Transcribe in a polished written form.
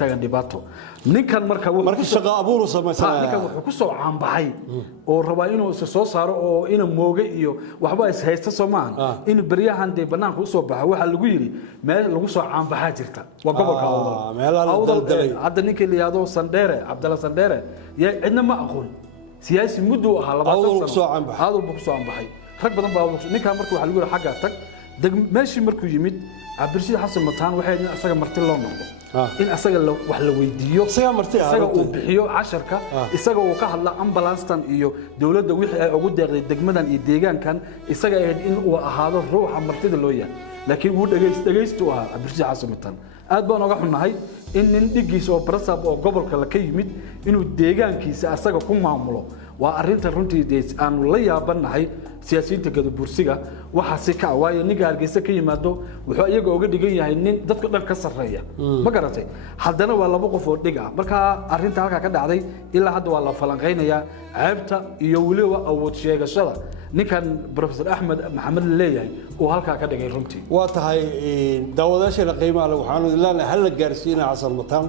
taagan dhibaato ninkan marka shaqo abuur sameeyay ninkan wuxuu ku soo caanbaxay oo rabaa inuu soo saaro oo ina mooga iyo waxba is haysta Soomaan in bariyahan de banaanka u soo baxay waxa lagu yiri meel lagu soo caanbaxa jirta waa gobolka Awdal hadda ninka liyaado Sandere Abdalla Sandere cidna ma aqoon siyaasi muddo aha 20 sano hadu ku soo caanbaxay rag badan baa ninkan markuu waxa lagu yiri xagga tag meeshii markuu yimid Cabdirashiid Xasan Mataan waxay asaga marti loo noqdo in asaga wax la weydiiyo asaga uu bixiyo 10 isaga uu ka hadla ambulance-tan iyo dawladda wixii ay ugu deeqday degmadan iyo deegaankan isaga ay in uu ahaado ruuxa martida loo yahay laakiin uu dhageysto aha Cabdirashiid Xasan Mataan aad baan uga xunahay in nin dhigiisa oo barasab oo gobolka la ka yimid inuu deegaankiisa asaga ku maamulo waa arinta runtii aan la yaabanahay siyaasiyiinta Gadabursiga waxa si ka waayo ninka Hargeysa ka yimaado wuxuu iyaga uga dhigan yahay nin dadka dhan ka sareeya ma garatay haddana waa laba qof oo dhiga marka arinta halka ka dhacday ilaa hadda waa la falanqeynaya ceebta iyo waliba awood sheegashada ninkan Professor Ahmed Maxamed leeyahay oo halka ka dhigay runtii waa tahay daawadayaasha qiimaha leh waxaanu ilaa hal la gaarsiinaa Xasan Mataan